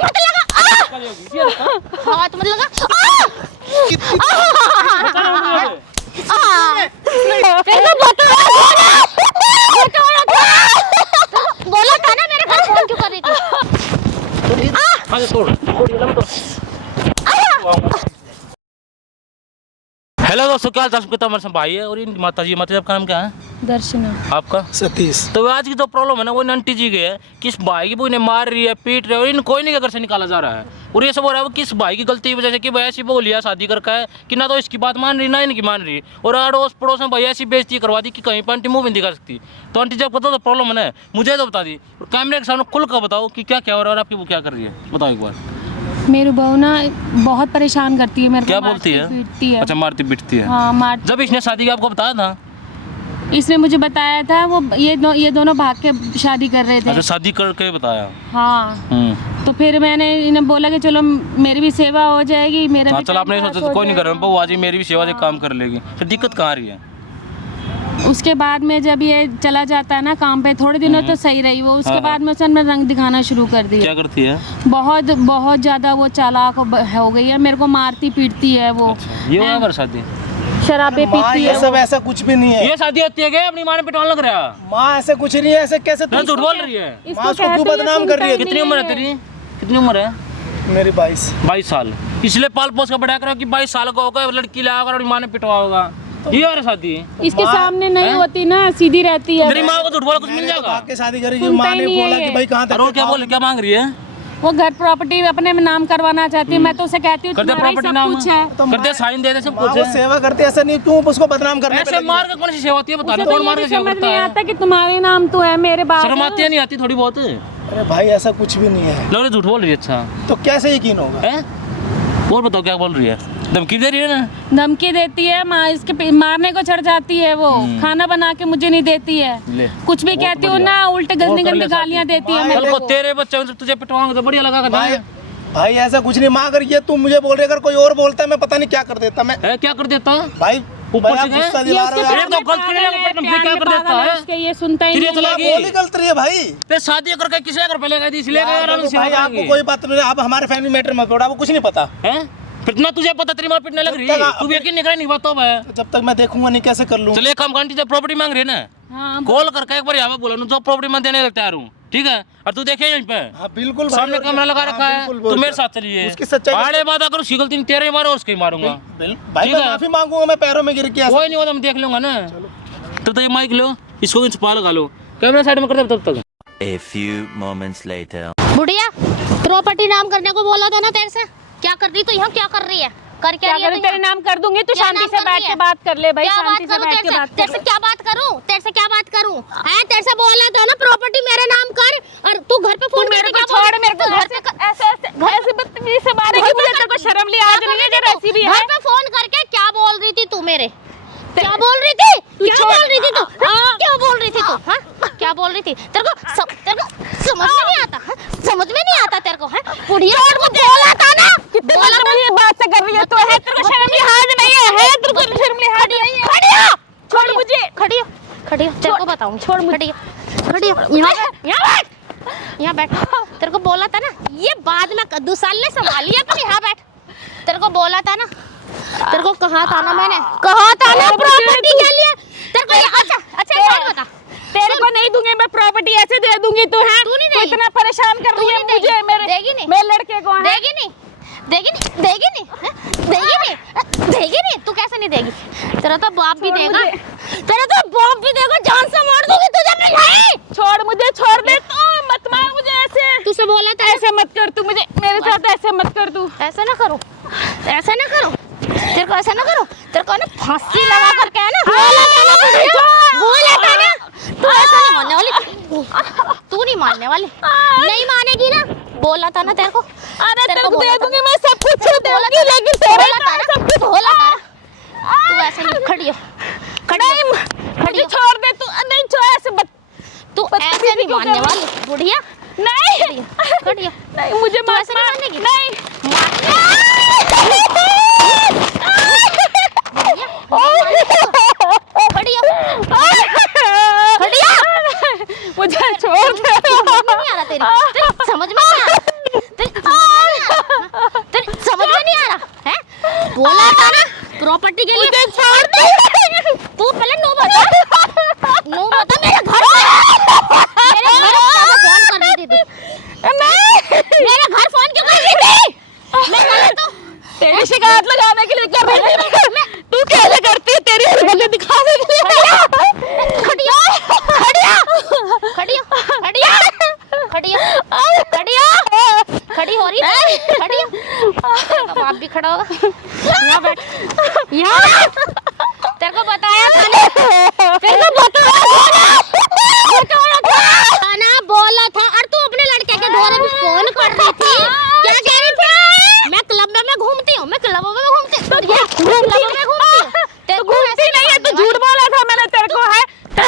मत लगा, हाथ मत लगा। बोला था ना मेरे घर फोन क्यों कर रही थी? हेलो दोस्तों, क्या हाल चाल? हमारे साथ भाई है और इन माता जी आपका नाम क्या है? दर्शना। आपका? सतीश। तो आज की जो प्रॉब्लम है ना वो आंटी जी की है कि इस भाई की इन्हें मार रही है, पीट रही है और इन कोई नहीं घर से निकाला जा रहा है। और ये सब हो रहा है वो किस भाई की गलती की वजह से कि भाई ऐसी बोल लिया शादी करके है कि ना तो इसकी बात मान रही ना इनकी मान रही। और अड़ोस पड़ोस में भाई ऐसी बेइज्जती करवा दी कि कहीं पर आंटी मुँह भी नहीं दिखा सकती। तो आंटी जब पता तो प्रॉब्लम है ना मुझे तो बता दी, और कैमरे के सामने खुल कर बताओ कि क्या क्या हो रहा है और आपकी वो क्या कर रही है, बताओ एक बार। मेरी बहू ना बहुत परेशान करती है मेरे को, क्या बोलती है? पीटती है। अच्छा, मारती पीटती है। हाँ, मार। जब इसने शादी की आपको बताया था? इसने मुझे बताया था, वो ये दोनों भाग के शादी कर रहे थे। अच्छा, शादी करके बताया। हाँ। तो फिर मैंने इन्हें बोला कि चलो मेरी भी सेवा हो जाएगी, मेरा भी चल आपने सोचा कोई नहीं कर रहा बहू आज ही मेरी भी सेवा से काम कर लेगी, फिर दिक्कत कहाँ आ रही है? उसके बाद में जब ये चला जाता है ना काम पे, थोड़े दिनों तो सही रही वो, उसके बाद में उसने रंग दिखाना शुरू कर दिया। क्या करती है? बहुत बहुत ज्यादा वो चालाक हो गई है, मेरे को मारती पीटती है वो। अच्छा, ये हुआ है शादी? शराबे पीती ये है सब ऐसा कुछ भी नहीं है। ये शादी होती है क्या? अपनी माँ ने पिटवाने लग रहा है? माँ ऐसे कुछ नहीं है, ऐसे कैसे तुम झूठ बोल रही है? माँ उसको क्यों बदनाम कर रही है? कितनी उम्र है तेरी? कितनी उम्र है? मेरी 22 साल। इसलिए पाल पोस कर बढ़ा कर कि 22 साल का होगा लड़की लाया और माँ ने पिटवा होगा। ये और शादी इसके सामने नहीं होती ना, सीधी रहती है। तेरी माँ को झूठ बोला कुछ मिल जाएगा? भाग के शादी करेगी, माँ ने बोला कि भाई कहाँ तक। और क्या बोल क्या मांग रही है? वो घर प्रॉपर्टी अपने नाम करवाना चाहती है। मैं तो उसे कहती हूँ करते तुम्हारा ही प्रॉपर्टी सब नाम कुछ है। करते साइन दे दे सब कुछ वो सेवा करती है, ऐसा नहीं क्यों उसको बदनाम करने पे ऐसे मार के कौन सी सेवा होती है? बता उसे दो तो कौन मार ये के भी सेवा समझ करता नहीं है? आता कि तुम्हारे नाम तो है, मेरे बाप शर्म आती है नहीं आती थोड़ी बहुत? अरे भाई ऐसा कुछ भी नहीं है। लोग झूठ बोल रही है। अच्छा तो कैसे यकीन होगा? है और बताओ क्या बोल रही है? धमकी दे रही है ना? धमकी देती है माँ, इसके मारने को चढ़ जाती है वो। खाना बना के मुझे नहीं देती है, कुछ भी कहती हूँ ना उल्टे गंदी गंदी गालियाँ देती है मेरे कल को को। तेरे बच्चे तुझे पिटवाऊंगा तो बढ़िया लगा कर भाई ऐसा कुछ नहीं। माँ अगर ये तुम मुझे बोल रहे, अगर कोई और बोलता मैं पता नहीं क्या कर देता। मैं क्या कर देता भाई ऊपर बड़ा से गुस्सा गए? दिला रहे हो ये यार। तो गलत कर लिया, ऊपर तुमसे क्या कर देता है? उसके ये सुनता ही तेरी नहीं है। चला बोली गलत रही है भाई। पे शादी करके किसे घर पे ले गई थी इसलिए गए और उनसे भाई आपको कोई बात नहीं, आप हमारे फैमिली मैटर मत छोड़ा, आपको कुछ नहीं पता है। फिर ना तुझे पता तेरी माँ पिटने लग रही है, तू यकीन नहीं करे नहीं बात तो है। जब तक मैं देखूंगा नहीं कैसे कर लूँ। चलिए काम आंटी जब प्रॉपर्टी मांग रही है ना, हाँ, कॉल करके एक बार यहाँ पे बोला जो प्रॉपर्टी मैं देने तैयार हूँ, ठीक है? और तू देखे यहीं पे हाँ बिल्कुल सामने कैमरा लगा रखा है, तू मेरे साथ चलिए। उसकी सच्चाई आड़े बात अगर उसकी गलती तेरे ही मारो उसके ही मारूंगा। भाई मैं माफी मांगूंगा, मैं पैरों में गिर के। कोई नहीं होता मैं देख लूंगा ना। तब तक ये माइक लो, इसको छुपा लगा लो, कैमरा साइड में कर दे तब तक। A few moments later. बुढ़िया, प्रॉपर्टी नाम करने को बोला था ना तेरे से, क्या कर रही? तो यहाँ क्या कर रही है? कर क्या रही है? तेरे नाम कर दूंगी, तू शांति से बैठ के बात कर ले भाई। शांति से बैठ के बात कर। तेरे से क्या बात करूं? तेरे से क्या बात करूं? हैं, तेरे से बोला था ना प्रॉपर्टी मेरे नाम कर, और तू घर पे फोन मेरे को छोड़, मेरे को घर पे ऐसे बदतमीजी से मारेगी मुझे। तेरे को शर्म लिहाज नहीं है? जरा ऐसी भी है। घर पे फोन करके क्या बोल रही थी तू मेरे? क्या बोल रही थी? क्या बोल रही थी तू? क्या बोल रही थी तू? हाँ, क्या बोल रही थी? तेरे को समझ में नहीं आता? समझ में नहीं आता तेरे को? है बुढ़िया, तेरे को बोला था ना, बोला था। ये बात से कर रही है तो है तेरे को शर्म लिहाज नहीं है? तेरे को शर्म लिहाज नहीं है? खड़िया, छोड़ मुझे, खड़िया, खड़िया, तेरे को बताऊंगी। छोड़ मुझे, खड़िया, यहाँ बैठ। तेरे को बोला था ना, ये बाद में कद्दू साल ने संभाली है, तू यहाँ बैठ। तेरे को बोला था ना, तेरे को कहा था ना, मैंने कहा था ना प्रॉपर्टी के लिए तेरे को। अच्छा बात बता, तेरे को नहीं दूंगी मैं प्रॉपर्टी, ऐसे दे दूंगी तू है? तू नहीं तू इतना परेशान कर रही है मुझे, मेरे देगी नहीं, मेरे लड़के को। देगी नहीं, देगी नहीं, देगी नहीं, देगी नहीं, देगी नहीं। तू कैसे नहीं देगी? तेरा तो बाप भी देगा, तेरा तो बाप भी देगा, जान से मार दूंगी तुझे मैं। नहीं छोड़ मुझे, छोड़ दे तू, मत मार मुझे ऐसे। तुझसे बोला था ऐसे मत कर तू, मुझे मेरे साथ ऐसे मत कर तू। ऐसा ना करो, ऐसा ना करो, तेरे को ऐसा ना करो। तेरे को ना फांसी लगा कर क्या ना, बोला था ना, तू ऐसा नहीं मानने वाली, तू नहीं मानने वाली, नहीं मानेगी ना, बोला था ना तेरे को। अरे तेरे को दे दूंगी मैं सब कुछ, बोला दूंगी, लेकिन तेरे सब कुछ बोला था ना। तू ऐसे नहीं, खड़ी हो, मुझे छोड़ दे तू। नहीं छोड़, ऐसे मत, तू ऐसे नहीं मानने वाली बुढ़िया। नहीं खड़ी हो, नहीं, मुझे तू ऐसे नहीं मानेगी। नहीं मुझे छोड़ दे। नहीं आ रहा तेरी, समझ में नहीं आ रहा। खड़ी हो, खड़ी हो रही है, खड़ी हो। बाप भी खड़ा होगा। यहाँ बैठ, यहाँ बैठ। तेरे को बताया था ना, तेरे को बताया था ना, बोला था। और तू अपने लड़के के दौरे में फोन कर रही थी, क्या कह रही थी? मैं क्लब में घूमती हूँ, मैं क्लबों में घूमती हूँ, क्लबों में घूमती हूँ। तेरे को घूमती नहीं है, तू झूठ बोला था मैंने तेरे को, है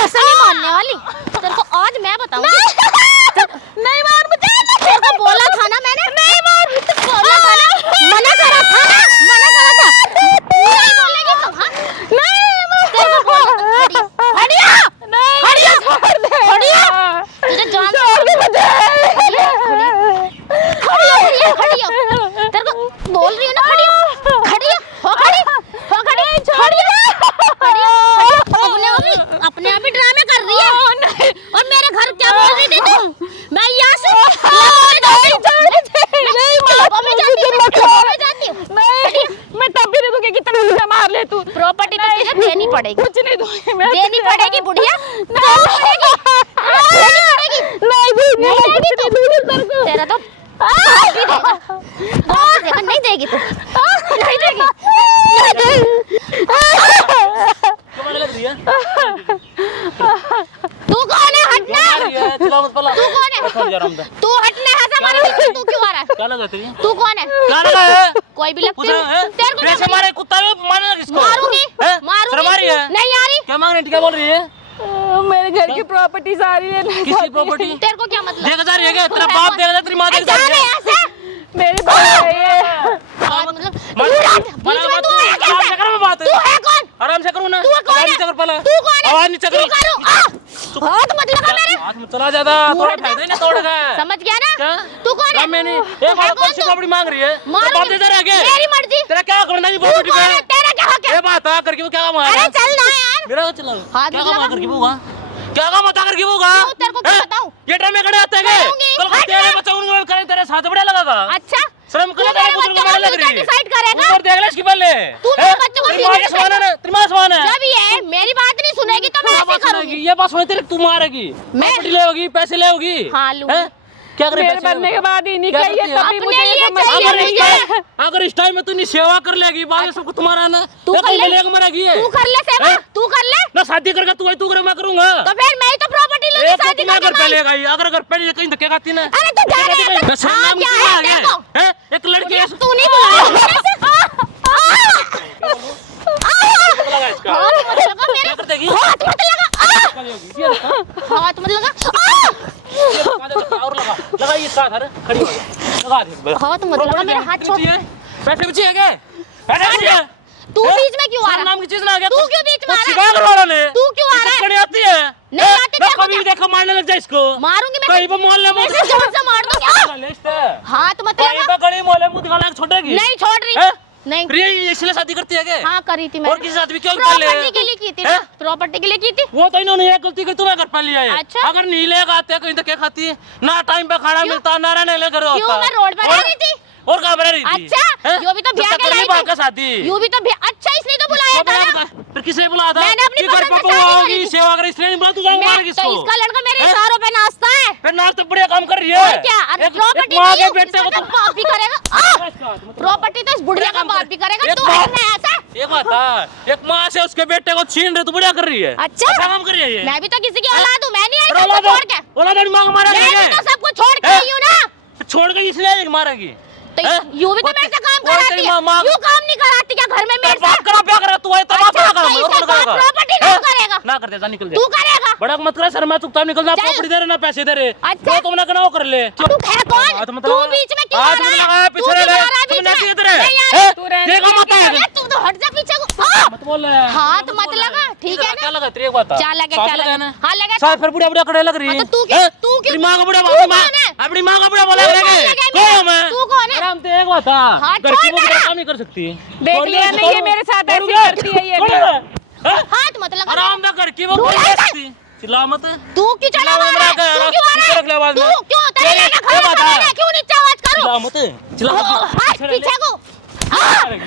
ऐसा नहीं मानने वाली। तेरे को आज मैं बताऊंगी। नहीं मार मुझे, तेरे को बोला था ना मैंने, नहीं मार, बोला था ना, मना करा था ना, मना करा था। नहीं बोलेगी तो हाँ, नहीं मार। तेरे को बोला, हटिया, हटिया, हटिया, तुझे जान छोड़ दे मुझे, हटिया, तेरे को बोल रही हूँ ना, हटिया, हटिया, हो खड़ी, हो खड़ी, अपने आप ही ड्रामे कर रही है। और मेरे घर क्या बोल रही थी तू? मैं यहाँ से मैं तब भी दे दूंगी, कितना मुझे मार ले तू। प्रॉपर्टी तो तुझे देनी पड़ेगी, कुछ नहीं दूंगी मैं, देनी पड़ेगी बुढ़िया, तेरा तो नहीं देगी तू, नहीं देगी, नहीं देगी। कमाने लग रही है? तू कौन है? हटना, चिल्लाओ मत पला। तू कौन है? तू हटना है, हमारे बीच में तू क्यों आ रहा है? क्या लगा तेरी? तू कौन है? क्या लगा है? कोई भी लगती पूछा है? तेरे को कैसे मारे कुत्ता है, मारने लगा किसको? मारूंगी, हैं? मारूंगी। शर्म आ रही है? नहीं आ रही। क्या मांग रही है? क्या बोल रही है? मेरे घर की प्रॉपर्टी सारी है। किसकी प्रॉपर्टी? तेरे को क्या मतलब? देखा जा रही है क्या? तेरा बाप देखा जा, तेरी माँ देखा जा रही है? मेरे बाप है ये। मतलब बीच में तू है कैसे? तू है कौन? आराम से करो ना, तू कौन है? नीचे कर पहले। तू कौन है? आवाज नीचे करो। तू करो, हाथ मत लगा मेरे। हाथ में चला जाता, थोड़ा फायदा ही नहीं तोड़ेगा। समझ गया ना? क्या? तू कौन है? मैं नहीं, तू एक है और कौन कौन सी तू? प्रॉपर्टी मांग रही है? मारूंगी। बाप दे दे रहा है? मेरी मर्जी। तेरा क्या करना है तू प्रॉपर्टी कौन है? पे? तेरा क्या हक है? ये बात आ करके वो क्या काम आ अरे रहा है? चल ना यार। मेरा चला हाथ क्या मत काम आ लगा। करके वो होगा? क्या काम बता करके वो होगा? क्यों? तेरे को क्या हैं? बताऊं? ये ड्रामे खड़े आते हैं करूंगी। कल को हट तेरे जा। बच्चा उनको करे तेरे साथ बढ़िया लगेगा। अच्छा, शर्म कर तू तेरे मेरे बुजुर्ग बच्चों को का लग रही फ्यूचर डिसाइड करेगा? ऊपर देख ले इसकी पहले। तू मेरे बच्चों का तेरी माँ फ्यूचर का समान है, तेरी माँ समान है। जब ये मेरी बात नहीं सुनेगी तो मैं ऐसे करूंगी। ये बात सुने तेरे तू मारेगी, प्रॉपर्टी ले होगी, पैसे ले होगी। हाँ, लूंगी। हैं? क्या करे मेरे पैसे बनने के बाद ही नहीं क्या चाहिए, करती है? तभी अपने मुझे लिए समझ चाहिए आ अगर रही इस है। टाइम अगर इस टाइम में तू नहीं सेवा कर लेगी, बाद में सबको तुम्हारा ना तू कर ले। मिलेगा मरेगी ये। तू कर ले सेवा, हैं? तू कर ले। ना शादी करके तू करे मैं करूंगा। तो फिर मैं ही तो प्रॉपर्टी लूंगी एक तो शादी तुम्हें करके घर पे मैं। ले गई, अगर घर पे कहीं धक्के खाती ना। अरे तू जा रहा है? बस हाँ, नाम क्या क्या है? है? देखो। हैं? एक लड़की है, तू नहीं बुलाया। लगा इसका। हाथ मत लगा मेरे। क्या कर देगी? हाथ मत लगा। ये लगा। हाथ मत लगा। और लगा ये साथ है, खड़ी हो जा। लगा दे। हाथ मत लगा मेरा, हाथ छोड़। पैसे बचे है क्या? पैसे बचे है? तू बीच में क्यों आ रहा? नाम की चीज ना आ गया। तू क्यों बीच में आ रहा है? शिकार करवाना ने। तू क्यों आ रहा है? करने आती है? नहीं हैं? आती, मैं देखो कभी भी देखो मारने लग जाए इसको। मारूंगी मैं। कहीं पे मोहल्ले में ऐसे जोर से मार दूंगी। हाथ मत कहीं लगा। पे गली मोहल्ले में दिखाना छोड़ेगी। नहीं छोड़ रही। हैं? नहीं। प्रिया ये इसलिए शादी करती है क्या? हाँ करी थी और मैंने। किसी साथ भी क्यों कर ले? प्रॉपर्टी के लिए की थी। हैं? प्रॉपर्टी के लिए की थी। वो तो इन्होंने ये गलती की, तुम्हें घर पे लिया है। अच्छा। अगर नहीं लेगा आते कहीं तो क्या खाती है? ना टाइम पे खाना मिलता, ना रहने ले घर होता। क्यों? मैं रोड पे रह रही थी। और कहाँ पे रह रही थी? अच्छा, हैं? यो भी तो ब्याह जब तक के करनी लाई बात का थी। शादी। यूं भी तो अच्छा इसने तो बुलाया था ना। फिर किसे बुलाया था? मैंने अपनी कि घर पसंद पे से शादी बहू करी होगी, थी। सेवा करे, इसलिए नहीं बुला, तू जाऊंगा मैं किसको? तो इसका लड़का मेरे हैं? इशारों पे नाचता है। फिर नाच तो बढ़िया काम कर रही है। और क्या? अरे एक प्रॉपर्टी माँ के नहीं, बेटे को इसका तो तो बाप भी करेगा। प्रॉपर्टी तो इस बुढ़िया का बाप भी करेगा। तू है ना ऐसा? एक बात है, एक माँ से उसके बेटे को छीन रहे, तू बढ़िया कर रही है। अच्छा काम कर रही है ये। मैं भी तो किसी की औलाद हूँ। मैं नहीं आई औलाद सबको छोड़ के। औलाद माँ को मारा मैं भी तो सब कुछ छोड़ के हैं? आई हूँ ना। छोड़ के इसलिए मारेगी। तो हैं? यूं भी तो मेरे से काम वो कराती तेरी है। माँ- यूं काम नहीं कराती क्या घर में मेरे से? बाप करा क्या करा तू है तो बाप अच्छा, करा तो इसका बाप प्रॉपर्टी नहीं करेगा। ना कर दे जा निकल दे तू करेगा। बड़ा मत कर सर मैं चुपचाप निकल जा चल। प्रॉपर्टी दे रहे ना पैसे दे रहे अच्छा। तो तुमने कहना वो कर ले तू है कौन? हाथ मत तू लगा। बीच में क्यों आ हाथ रहा मत है? लगा, तू पीछे क्यों रह। आ रहा है तुम बीच नाची में? इधर है। नहीं आ हैं? रही। तू रहने देखो दे, मत आ। अरे तू तो हट जा पीछे को। मत बोल रहा है हाथ मत लगा, ठीक है क्या ना? लगा तेरी एक बात क्या लगा? क्या लगा? हाँ लगा। साथ फिर बुढ़िया बुढ़िया खड़े लग रही हाँ, है तो तू क्यों- हैं? तू क्यों- तेरी माँ का बुढ़िया तू अपनी माँ कौन है? अपनी माँ का बुढ़िया बोला तू लगे कौन लगा कौन मेरा? मैं तू कौन है? आराम से एक बात था हाथ घर की छोड़ वो मेरा। काम नहीं कर सकती देख लिया ना, ये मेरे साथ ऐसे करोगे? करती है ये भी। करोगे? हैं? हाथ मत लगा। आराम से घर की वो तू कोई है नहीं क्या? सकती चिल्ला मत तू क्यों चला चिल्ला रहा मत है? रहा कर, तू क्यों आ पीछे रख ले रहा है? आवाज में। तू क्यों? तेरे ये- लिए ये खड़ा बता। है, मैं क्यों नीचे आवाज करूं? चिल्ला मत चिल्ला मत हाथ पीछे को।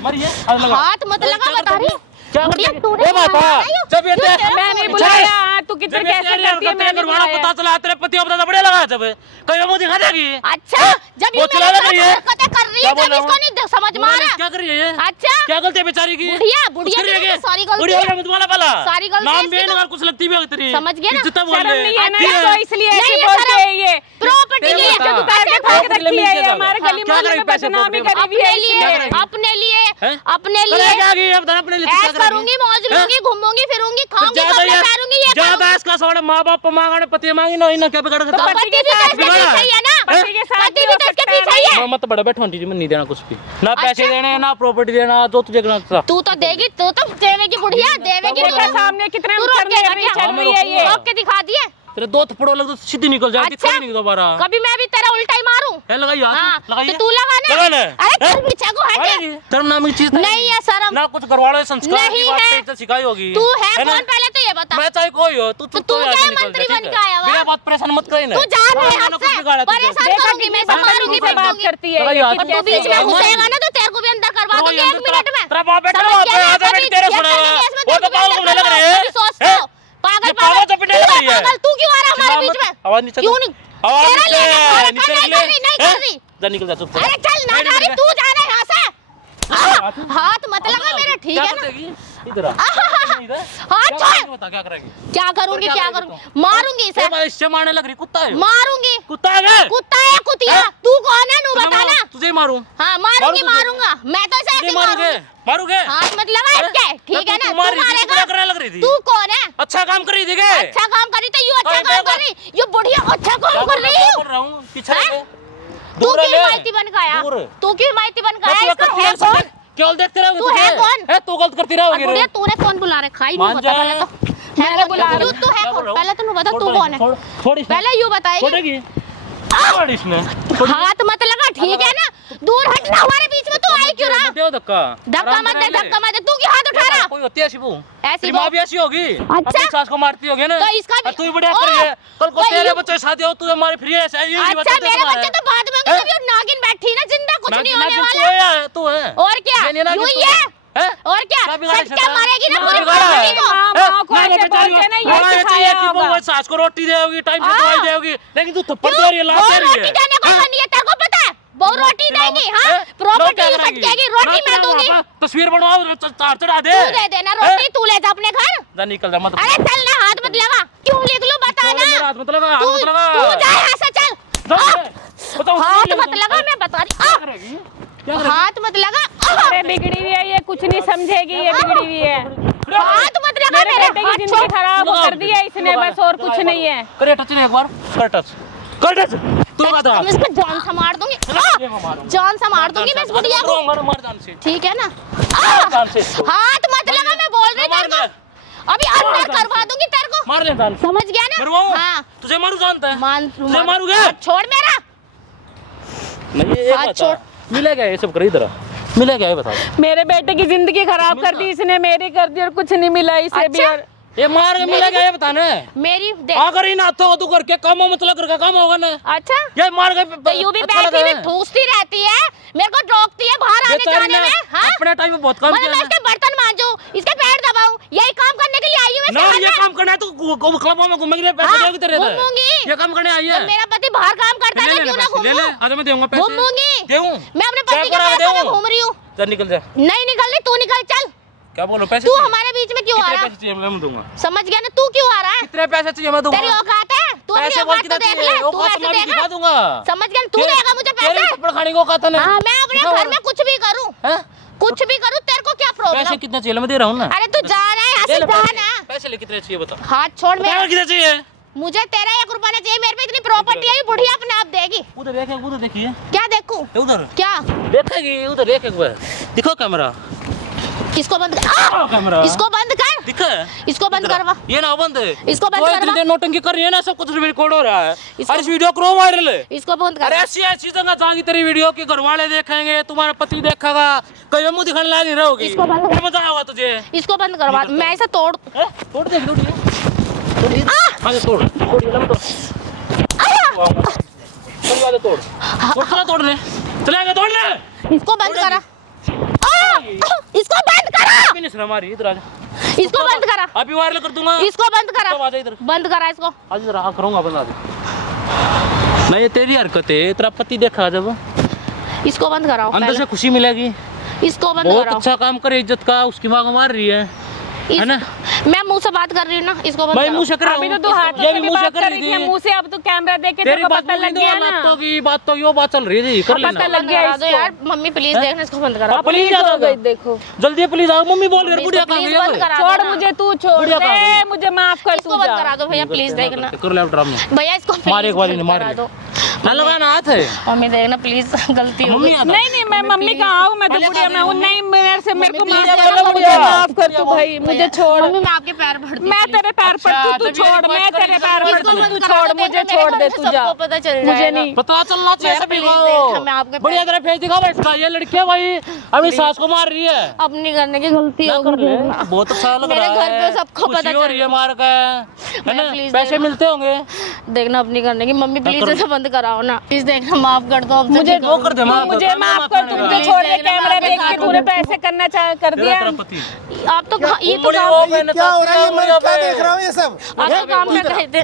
मरिए हाथ लगा हाथ मत लगा, बता रही। क्या बुढ़िया, कर तूने ये बात बुलाया है है? जब ये क्यों? देख मैं नहीं बुलाया। तू तू कितने जब कैसे तेरी करती है हरकतें मैंने घरवाला बताया। पता चला, तेरे पति को पता बढ़िया लगा जब कहीं मुंह दिखा देगी। अच्छा जब ये वो चला मेरे लग रही साथ है। हरकतें कर रही क्या है बोल जब रहा इसको हूँ? नहीं समझ में आ रहा। क्या कर रही है ये? अच्छा क्या गलती है बेचारी की? बुढ़िया कुछ कर रही है की क्या? सारी गलती बुढ़िया है। मत बोला भला। सारी गलती नाम है भी इसकी नहीं तो। और कुछ लगती भी है तेरी। समझ गया ना? इज्जत बोल शर्म रहे। नहीं है ना ठीक इसको, इसलिए ऐसे नहीं है बोलते शर्म। हैं ये। प्रॉपर्टी तेरे लिए बता। इज्जत उतार के फेंक रखी है ये हमारे गली क्या मोहल्ले करेगी में पैसे बदनामी दो? करी हुई है इसलिए। अपने लिए हैं? अपने लिए करेगा कि अब धन अपने लिए क्या ऐश करेगी? करूंगी मौज हैं? लूंगी घूमूंगी फिरूंगी खाऊंगी ज्यादा कपड़े यार पहनूंगी ये ज्यादा करूंगी। इसका सवाल माँ बाप मांगने पति मांगी ना इन्हें क्या बिगड़ तो गया? पति भी तो इसके पीछे ही है ना। पति के साथ पति भी भी हो तो इसके सकता है पीछे ही है। मत बड़ा बैठो आंटी जी, मैं नहीं देना कुछ भी, ना पैसे अच्छा। देने ना प्रॉपर्टी देना, जो तुझे करना। तू तो देगी, तू तो देवेगी बुढ़िया देवेगी। देखा सामने कितने तू रोक करने के रही रखिया। चल रही है ये। रोक के दिखा दिए। तेरे दो थप्पड़ों लग तो सीधी निकल जाएगी, अच्छा। कोई नहीं दोबारा। कभी मैं भी तेरा उल्टा ही मारूं। है लगाई हाँ हाथ, लगाई तो तू लगा ना। लगा ना। अरे चल पीछे को हट। शर्म नाम की चीज नहीं है शर्म। ना कुछ घरवालों के संस्कार की नहीं बात है। पे इज्जत सिखाई होगी। तू है ना? कौन पहले तो ये बता। मैं चाहे कोई हो, तू तो तू यहाँ क्या से निकल मंत्री जा, बन ठीक के है? आया हुआ? बिना बात परेशान मत करी ना। तू जा रहे मैंने हाथ कुछ से बिगाड़ा तुझे। परेशान देखा करूंगी मैं, कितनी मारूंगी बदतमीजी से बात फेंकूंगी। करती है लगा ये, यार, कितनी तू बीच में ऐसी है। घुसेगा ना तो तेरे को भी अंदर करवा तो दूंगी ये 1 मिनट में। तेरा बाप बैठा समझ हुआ गया है, ना? आजा कभी बेटी तेरे ये सुना कभी हुआ। इसमें वो तेरे तो को भी पागल अंदर घूमने लग करवा रही है। दूंगी, सोच हैं? तो। पागल ये पागल पागल चपटे लग रही है। पागल तू क्यों आ रहा हमारे बीच में? आवाज नीचे क्यों कर। नहीं? आवाज तेरा नीचे, लेना खाना नीचे नहीं निकले। कर रही, नहीं कर हैं? रही। जा निकल जा चुप से। अरे चल ना नहीं, जा रही, निकल तू जा रहा है यहाँ से। हाथ मत लगा जा। मेरे, ठीक क्या है ना? करेगी? इधर आ। इधर। हाथ क्या छोड़। करेगी बता, क्या करेगी? क्या करूंगी, क्या क्या करेगी करूंगी? मारूंगी इसे, ये मैं इससे मारने लग रही, कुत्ता है। मारूंगी। कुत्ता है क्या? कुत्ता है कुतिया? हैं? तू कौन है? नू तुझे बता ना। मारूं, तुझे मारूं। हाँ मारूंगी, मारूं तुझे। मारूंगा मैं तो इसे ऐसे तुझे ही मारूंगे, मारूंगी। मारूंगे। हाथ मत लगा हैं? इसके, ठीक है ना? तू मार तू रही थी, तू मारेगा। क्या करने लग रही थी? तू कौन है? अच्छा काम कर रही थी क्या? अच्छा काम कर रही तो यू अच्छा कहीं काम देखो। कर रही, ये बुढ़िया अच्छा क्या काम कर रही क्या हूँ। बोल रहा हूँ? पीछे हैं? रह ले। तू दूर क्यों रह ले। माइती बन के आया? दूर। तू क्यों माइती बन के मैं आया? तू इसका करती है रहोगी, कौन? केवल देखते रहोगे तू है तुझे। कौन? है तू गलत करती रहोगी। बुढ़िया तूने कौन बुला रखा है? यू मान बता जा। पहले तो। है बुला कौन? रही। तू है क्या बोल कौन? रहा हूँ? पहले तू बता तू छोड़ कौन है? छोड़ इसने। पहले यू बताएगी। छोड़ेगी। छोड़ इसने। हाथ मत लगा, ठीक है ना? दूर हट ना, हमारे बीच में तू आई क्यों रहा? मत दो धक्का। धक्का आराम मत से दे, रह ले। धक्का मत दे। तू क्यों हाथ उठा रहा? कोई होती है ऐसी बहू? ऐसी तेरी बहू? माँ भी ऐसी होगी। अपनी सास को मारती होगी ना। तो इसका भी- और तू भी बढ़िया ओ, कर रही है। कल को तो तेरे यू- बच्चे की शादी हो, तू हमारी फ्री है ऐसे। ये नहीं अच्छा बच्चे मेरे तुम्हारे। बच्चे तो बाद में होंगे, जब ये नागिन बैठी ना, जिंदा कुछ नहीं होने तू वाला। है, तू है। और क्या? ये नहीं ना कि यूं तू ही है। है। और क्या? क्या बिगाड़ा सच क्या है? मारेगी ना क्या पूरी बिगाड़ा है? फैमिली को? माँ को ऐसे बोलते ना, ये सिखाया होगा। सास को रोटी देगी, टाइम से हाँ। दवाई देगी, लेकिन तू थप्पड़ क्यों? दे रही है, लात वो दे रही रोटी है। देने को बनी है, तेरे को पता है? वो रोटी देगी, हाँ? हैं? प्रॉपर्टी क्या ही करेगी? सटकेगी, रोटी मैं दूंगी। तस्वीर बनवाओ, चार चढ़ा दे। तू दे देना रोटी, तू ले जा अपने घर। जा निकल जा मत। अरे चल ना, हाथ मत लगा। क्यों लिख लूं बता छोड़, मेरा ना। हाथ मत लगा, हाथ तू मत लगा। तू जा यहाँ से, चल। जा आ, बे। बताओ, हाथ उसने मत लिया लगा, तुम। मैं बता रही। क्या आ, करेगी? क्या करेगी? हाथ मत लगा। आ, अरे बिगड़ी हुई है ये, कुछ नहीं समझेगी ये, बिगड़ी हुई है। हाथ मत लगा मेरे मेरे, बेटे की हाथ जिंदगी छोड़। खराब कर दी है इसने, बस और कुछ नहीं है। करे टच नहीं एक बार, कर टच, कर टच। तू बता। मैं इसको जान से मार दूंगी। ये मैं मारूंगा। जान से मार दूंगी मैं इस बुढ़िया को। मार जान से। ठीक है ना? आ, जान से इसको। हाथ मत लगा, मैं बोल रही मार तेरे को। अभी अंदर करवा दूंगी तेरे को। मार दे जान से। समझ गया ना? मरवाऊं? हाँ। तुझे मारू जानता है? मान तुझे मारूंगा? छोड़ मेरा। नहीं ये हाथ बता। छोड़। मिलेगा ये सब कर इधर आ। मिलेगा ये बता। मेरे बेटे की जिंदगी खराब कर दी इसने, मेरी कर दी, और कुछ नहीं मिला इसे भी। अच्छा? और ये मार के मिलेगा ये बता ना। मेरी देख। अगर इन हाथों को तू करके काम हो मतलब करके काम होगा ना। अच्छा ये मार के तो यू भी अच्छा बैठी लगा भी है। ठूसती रहती है, मेरे को टोकती है बाहर आने बेचारी जाने ने में। हाँ? अपने टाइम में बहुत काम मतलब किया मैं ना। इसके बर्तन मांजूं, इसके पैर दबाऊं, यही काम करने के लिए आई हूँ मैं ना शहर ये में। काम करना है तो क्लबों में घूमेंगे, पैसे हाँ, देगी तेरे इधर। घूमूंगी। ये काम करने आई है। जब मेरा पति बाहर काम करता है ले तो ले क्यों ना पैसे, ले ले। घूमूं? आजा मैं दूंगा पैसे। घूमूंगी। देऊं? मैं अपने पति के क्या करा पैसों में देऊं? घूम रही हूँ। जा निकल जा। नहीं निकल रही, तू निकल चल। क्या बोलो पैसे तू चाहिए? हमारे बीच में क्यों आ कितने रहा? पैसे चाहिए मैं दूंगा। समझ गया ना? तू क्यों आ रहा है? कितने पैसे चाहिए मैं दूंगा। तेरी औकात है? तू अपनी पैसे बोल औकात तो कितना देख ले। चाहिए? तू औकात ऐसे मैं भी देगा? दिखा दूंगा। समझ गया ना? तू देगा मुझे तेरे पैसे? थप्पड़ खाने को औकात है। हाँ, मैं अपने घर में कुछ भी करूँ, हैं? कुछ भी करूँ, तेरे को क्या पैसे प्रॉब्लम? कितना चाहिए मैं दे रहा हूँ ना। अरे तू जा रहा है यहाँ ले से, ले जा पैसे। ना। पैसे ले कितने चाहिए बता। हाथ छोड़ पैसे मेरा। कितने चाहिए? मुझे तेरा 1 रुपया नहीं चाहिए, मेरे पे इतनी प्रॉपर्टी है, बुढ़िया अपने आप देगी। उधर देखिए। क्या देखूं? उधर क्या? देखेगी उधर देख एक बार। दिखो कैमरा। इसको बंद कर। आ! कैमरा। इसको बंद कर। दिखा? इसको बंद करवा। ये ना बंद है। इसको बंद तो करवा। इतनी देर नौटंकी कर रही है ना, सब कुछ रिकॉर्ड हो रहा है। इसको- और इस वीडियो को वायरल है। इसको बंद अरे कर। ऐसी ऐसी जगह जाएंगी तेरी वीडियो के घर वाले देखेंगे, तुम्हारा पति देखेगा, कहीं मुंह दिखाने लायक नहीं रहोगी। इसको बंद कर। क्या मजा आएगा तुझे? इसको बंद करवा। मैं इसे तोड़। हैं? तोड़ दे तोड़ दे। हाँ तोड़ तोड़ ये लम तोड़। चल वाले तोड़। तोड़ चला तोड़ ले। चलेगा तोड़ ले। इसको बंद करा। आ! इसको बंद करा। फिनिश हमारी इधर आ जा। इसको बंद करा, अभी वायरल कर दूंगा। इसको बंद करा, तो आजा इधर, बंद करा इसको। आज इधर हाँ करूंगा बंद आज। नहीं ये तेरी हरकत है, तेरा पति देखा जब इसको बंद कराओ अंदर पहले। से खुशी मिलेगी। इसको बंद बहुत कराओ। अच्छा काम करे, इज्जत का, उसकी माँ को मार रही है ना। मैं मुंह से बात कर रही हूँ ना, इसको बंद भाई कराओ। मुंह से कर रहा अभी तो हूँ। तू हाथों ये से भी भी मुंह से बात कर कर रही रही थी, थी। मुंह से अब तो कैमरा देख के तेरी तेरे को बात पता लग गया ना। बातों की बात तो यो बात चल रही थी, कर लेना। पता लग गया करा दो इसको। यार, मम्मी प्लीज देखना, इसको बंद करा। प्लीज हो गई देखो। जल्दी प्लीज आओ, मम्मी बोल रही है, इसको बुढ़िया कहाँ प्लीज गई बंद है? करा दो छोड़ ना। मुझे, तू छोड़ बुढ़िया कहाँ दे, गई? मुझे माफ कर इसको तू बंद जा। करा दो भैया, प्लीज देखना कर ले ड्रामा। भैया, इसको मार एक please बार बंद इन्हें, मार करा ले। दो। ना लगाना हाथ है। मम्मी देखना प्लीज, गलती हो मम्मी गई। आता। नहीं नहीं, मैं मम्मी कहाँ हूँ, मैं तो पहले बुढ़िया कहाँ मैं हूँ। गई? नहीं मेरे को माफ please कर, देखना, मुझे माफ कर तू भाई, मुझे छोड़। मम्मी मैं आपके पैर पड़ती हूँ, मैं please। तेरे पैर अच्छा, पड़ती हूँ, तू तभी छोड़। एक बात मैं कर, तेरे इसको पैर बंद पड़ती कर, हूँ, तू इसको छोड़, बंद मुझे करा दो, छोड़ दे, मेरे तू घर पे जा। सबको पता चल मुझे जाएगा। नहीं पता चलना चाहिए मैं सभी please देखना, मैं को। आपके बढ़िया तरह भेज दिखा भाई इसका, ये लड़की है भाई, अभी सास को मार रही है। अपनी करने की गलती ना हो कर ले, गई। बहुत अच्छा लग मेरे रहा है। घर पे सबको खुशी पता हो चल रही है मार का, है मैं ना, please पैसे देखना। मिलते होंगे। देखना अपनी करने की। मम्मी प्लीज कर ले। इसे बंद कराओ ना, प्लीज देखना, माफ कर दो। अब से मुझे नहीं वो कर दे, करूँगी। माफ मुझे माफ कर, तू मुझे Please छोड़ दे। देखना, कैमरा मैं देख के आपके तूने साथ तो ऐसे करना कर दिया। तेरा पति आप तो ये तो उंगली काम, वो मैंने क्या हो रहा है? तो मैं क्या देख रहा हूँ ये सब? आप तो काम कर रहे थे।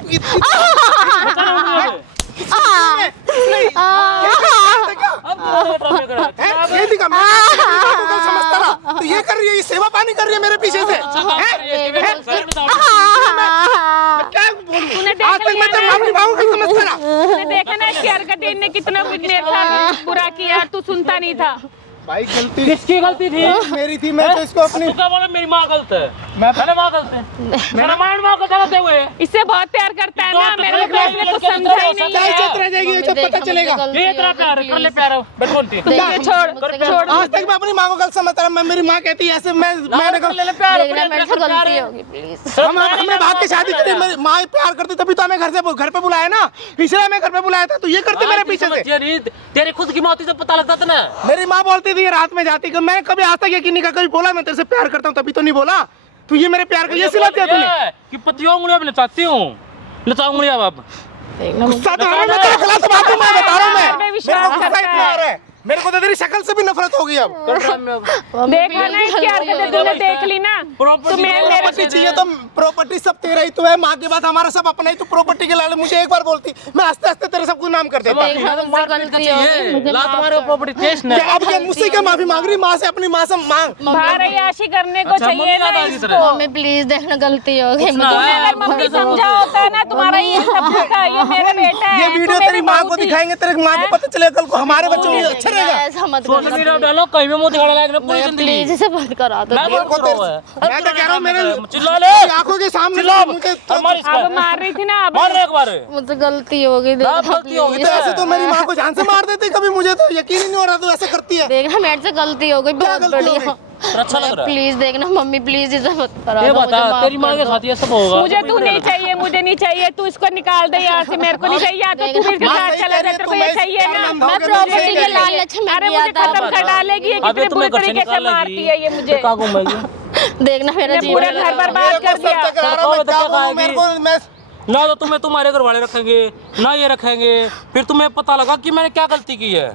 हैं? ये दिखा, मैं आपको कल समझता रहा। तो ये कर रही है, ये सेवा पानी कर रही है मेरे पीछे से। क्या बोलूं? तूने देख आज तक मैं लिया तो ना। माफी मांगूंगा, समझता रहा। तूने देखा ना इसकी हरकतें, इनने कितना कुछ मेरे साथ बुरा किया, तू सुनता नहीं था। भाई गलती किसकी गलती थी? मेरी थी, मैं तो इसको अपनी तू क्या बोला मेरी माँ गलत है? मैं- मैंने माँ गलत है, मेरा माँ को गलत है हुए। इससे बहुत प्यार करता है ना, तो मेरे को इसने कुछ समझा ही नहीं क्या है। इज्जत रह जाएगी, ये जब पता चलेगा। ये इतना प्यार है, कर ले प्यार, बैठ कौन थी? मुझे छोड़। आज तक मैं अपनी माँ को गलत समझता रहा। मैं मेरी माँ कहती है ऐसे, मैंने कर ले प्यार, देखना मेरे से गलती होगी, प्लीज। हमने भाग के शादी करी। मेरी माँ प्यार करती तभी तो हमें घर पे बुलाया ना, इसलिए हमें घर पे बुलाया था। तो ये करते मेरे पीछे से। तेरे खुद की मौती से पता लगता था ना। मेरी माँ बोलती थी रात में जाती कि मैं कभी आज तक यकीन नहीं कर, कभी बोला मैं तेरे से प्यार करता हूँ तभी तो नहीं बोला। तू ये मेरे प्यार का ये सिला दिया तूने। कि पतियों उंगलियां भी नचाती हूँ, नचाऊं उंगलियां अब। गुस्सा तो आ रहा है, मैं तेरे खिलाफ बात हूँ, मैं बता रहा हूँ। मैं मेरे विश्वास को गुस्सा करता इतना आ रहा है, मेरे को तो तेरी शक्ल से भी नफरत हो गई अब। देखा ना इसकी हरकतें, तूने देख ली ना। तो मैं मेरे प्रॉपर्टी चाहिए तो प्रॉपर्टी सब तेरा ही तो है, माँ के बाद हमारा सब अपना ही। तू प्रॉपर्टी के लाल मुझे एक बार बोलती, मैं हंसते हंसते तेरे सब कुछ नाम कर देता। अब क्या मुझसे क्या माफी मांग रही? माँ से, अपनी माँ से मांग। भारयाशी करने को अच्छा, चाहिए मम्मी ना याद आ गई इसको। तेरे? मम्मी प्लीज देखना, गलती हो गई। ना, तुम्हें अगर मम्मी समझा होता है ना, तुम्हारा ये सब का, ये मेरा बेटा है। ये तू वीडियो मेरी तेरी माँ को बहू थी। दिखाएंगे, तेरे माँ को पता चलेगा कल को हमारे बच्चों को अच्छा रहेगा। ऐसा मत सोशल करना मीडिया डालो, कहीं भी मुंह दिखाने लायक ना पूरी प्लीज, जिंदगी। इसे बंद करा दो। मैं मेरे को बोल रहा हूँ, मैं तो कह रहा हूँ मेरे चिल्ला ले, आंखों के सामने चिल्ला, मुझे मार इसका। अब मार रही थी ना, अब मार एक बार। मुझसे गलती हो गई, ना, देखना गलती हो गई please। तो ऐसे तो मेरी माँ को जान से मार देती कभी, मुझे तो यकीन ही नहीं हो रहा तू ऐसे करती है। देखना मेरे से गलती हो गई, बहुत गलती हो बढ़िया। पर अच्छा लग रहा है। प्लीज देखना मम्मी, प्लीज इसे मत करा ये दो, मुझे बता, माफ तेरी माँ कर के दो। साथ ये सब होगा? मुझे तू नहीं चाहिए, मुझे नहीं चाहिए। तू इसको निकाल दे यहाँ से, मेरे को नहीं चाहिए। या तो तू मेरे माँ साथ सही चला कह रही जा, है, तेरे तू को ये मैं चाहिए ना। मैं मैं प्रॉपर्टी के लालच में अरे किया मुझे था। खत्म कर डालेगी ये, अबे कितने तुम्हें बुरी घर से तरीके से निकाल मारती है ये मुझे। कहाँ घूमेगी? देखना मेरा मैं पूरा जीवन घर बर्बाद कर दिया। मेरे को मैं ना तो तुम्हें तुम्हारे घर वाले रखेंगे, ना ये रखेंगे, फिर तुम्हें पता लगा कि मैंने क्या गलती की है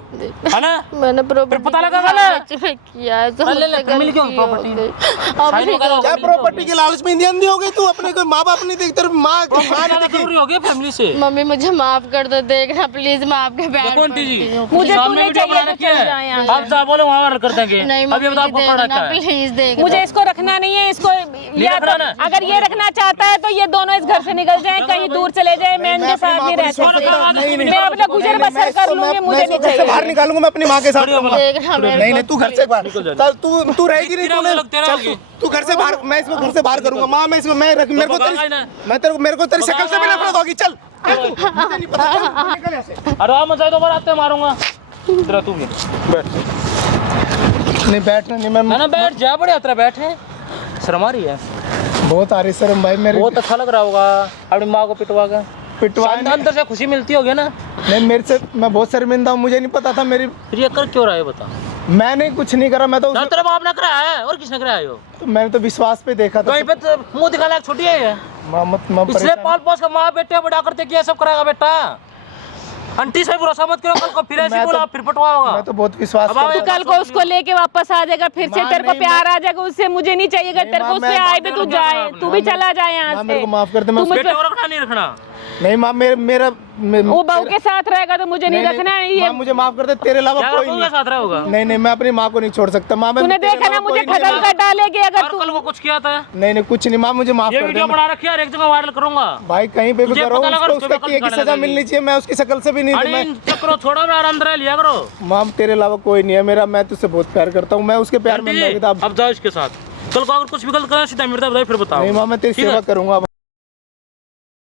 ना? मैंने प्रॉपर्टी पता लगा ना? किया है, तो ले ले, मुझसे फिर मिल गई गलती हो प्रॉपर्टी। गई। अब साइन नहीं वगैरह हो क्या गई, प्रॉपर्टी के लालच में इंडियन हो गई तू? अपने कोई माँ बाप नहीं देखते, माँ प्रॉपर्टी नहीं ज्यादा देखी। जरूरी हो गई फैमिली से। मम्मी मुझे माफ कर दो, देखना प्लीज, मैं आपके पैर देखो आंटी जी, पड़ती हूँ। मुझे तू सामने नहीं वीडियो चाहिए बना तो रखी चल जा है, यहाँ आप जहाँ बोले वहाँ वायरल कर देंगे। नहीं अभी मम्मी बता आपको जी, कौन देखना रखा है? प्लीज, देखना। मुझे इसको रखना नहीं है, इसको या रखना तो ना? अगर ये रखना चाहता है तो ये दोनों इस घर से निकल जाए, कहीं दूर चले जाए। मैं इनके साथ नहीं रह सकती। मैं अपना गुजर बसर कर लूंगी, मुझे नहीं मैं बाहर चाहिए। निकालूंगा, मैं अपनी माँ के साथ रहूंगा। देखना मेरे नहीं नहीं, तू घर से बाहर चल, तू रहेगी नहीं, तेरा तूने अलग, तेरा चल, अलग। तू घर से बाहर, मैं इसको घर से बाहर करूंगा। माँ मैं इसको मेरे को भगाऊंगा ही ना। मेरे को तेरी शक्ल से भी नफरत होगी। चल मुझे नहीं पता, चल, निकल यहाँ से। आराम से तो आते मारूंगा। इधर तू भी बैठ, नहीं बैठना नहीं, मैं ना बैठ जा, बड़े यात्रा बैठे, शर्म आ रही है। बहुत आ रही शर्म भाई मेरे। बहुत अच्छा लग रहा होगा अपनी माँ को पिटवा के। पिटवाने अंदर से खुशी मिलती होगी ना? नहीं, मेरे से मैं बहुत शर्मिंदा हूँ, मुझे नहीं पता था मेरी। फिर ये कर क्यों रहा है बता? मैंने कुछ नहीं करा, मैं तो ना तेरा बाप ने कराया है, और किसने कराया हो? मैंने तो विश्वास पे देखा था। कहीं पे तो मुंह दिखाना एक छोटी है ये। माँ मत माँ इसलिए पाल पोस का माँ बेटे बड़ा करते किया सब कराएगा बेटा। आंटी से भरोसा मत करो, कल को फिर ऐसे बोला फिर पटवा होगा। मैं तो बहुत विश्वास अब आओ, करता तू कल को उसको लेके वापस आ जाएगा, फिर से माँ, तेरे को नहीं, प्यार आ जाएगा उससे, मुझे नहीं चाहिए। अगर तेरे को माँ, उससे मैं- आए तो तू जाए, तू भी चला जाए यहाँ माँ, से। मेरे को माफ कर दे, मैं तू मुझ बेटे पे- को रखना नहीं रखना। नहीं माँ, मेरा वो बहू के साथ रहेगा तो मुझे नहीं रखना है ये। माँ, मुझे माफ कर दे, तेरे अलावा क्या कोई बहू नहीं के साथ रहेगा? नहीं, मैं अपनी माँ को नहीं छोड़ सकता माँ। मैं तूने तेरे देखा ना अलावा मुझे कोई नहीं खत्म है, कर डालेगी अगर और तू। कल वो कुछ किया था, नहीं कुछ नहीं माँ, मुझे माफ ये कर वीडियो दे। बना रखी है और एक जगह वायरल करूंगा। भाई कहीं पे भी मुझे करो, पता लगा उसको उसको उसका कल किए की खाने सजा लगेगी। मिलनी चाहिए। मैं उसकी शक्ल से भी नहीं अरे मैं इन चक्करों छोड़ो, मैं आराम से लिया करो। माँ, तेरे अलावा कोई नहीं है मेरा, मैं तुझसे बहुत प्यार करता हूँ, मैं उसके प्यार में आंटी अंधा जी, किताब। अब जाओ इसके साथ। कल को अगर कुछ भी गलत करा सीधा मेरे बताओ, फिर बताओ। नहीं माँ, मैं तेरी ठीक है? सेवा करूंगा।